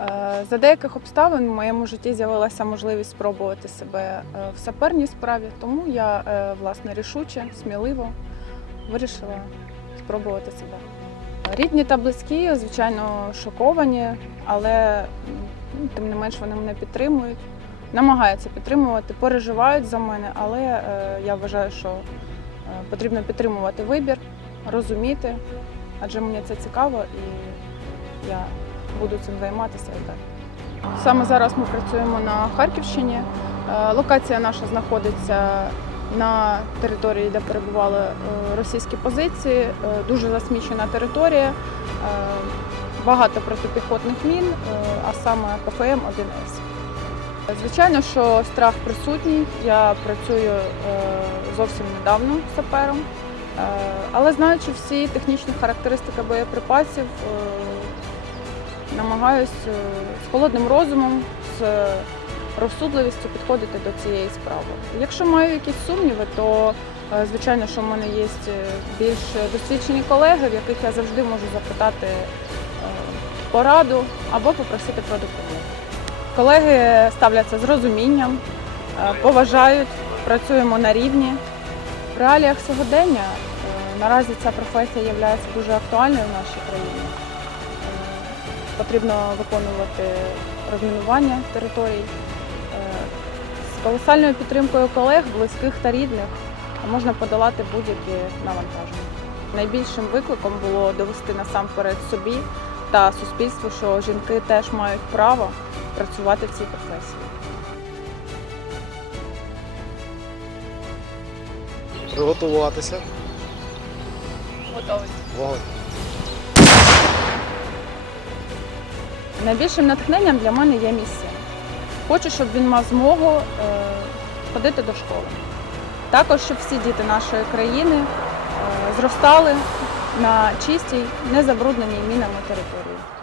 Е, За деяких обставин в моєму житті з'явилася можливість спробувати себе е, в саперній справі, тому я е, власне рішуче, сміливо вирішила спробувати себе. Рідні та близькі, звичайно, шоковані, але тим не менш вони мене підтримують, намагаються підтримувати, переживають за мене, але я вважаю, що потрібно підтримувати вибір, розуміти, адже мені це цікаво і я буду цим займатися і так. Саме зараз ми працюємо на Харківщині. Е, Локація наша знаходиться на території, де перебували е, російські позиції. Е, Дуже засмічена територія, багато протипіхотних мін, а саме ПФМ-1С. Звичайно, що страх присутній. Я працюю зовсім недавно сапером, але знаючи всі технічні характеристики боєприпасів, е, намагаюсь е, з холодним розумом, з розсудливістю підходити до цієї справи. Якщо маю якісь сумніви, то е, звичайно, що в мене є більш досвідчені колеги, в яких я завжди можу запитати е, пораду або попросити про допомогу. Колеги ставляться з розумінням, е, поважають, працюємо на рівні. В реаліях сьогодення е, наразі ця професія є дуже актуальною в нашій країні. Потрібно виконувати розмінування територій. Е, З колосальною підтримкою колег, близьких та рідних можна подолати будь-які навантаження. Найбільшим викликом було довести насамперед собі та суспільству, що жінки теж мають право працювати в цій професії. Приготуватися. Готовий. Вогонь. Найбільшим натхненням для мене є місія. Хочу, щоб він мав змогу е, ходити до школи. Також, щоб всі діти нашої країни е, зростали на чистій, незабрудненій мінами території.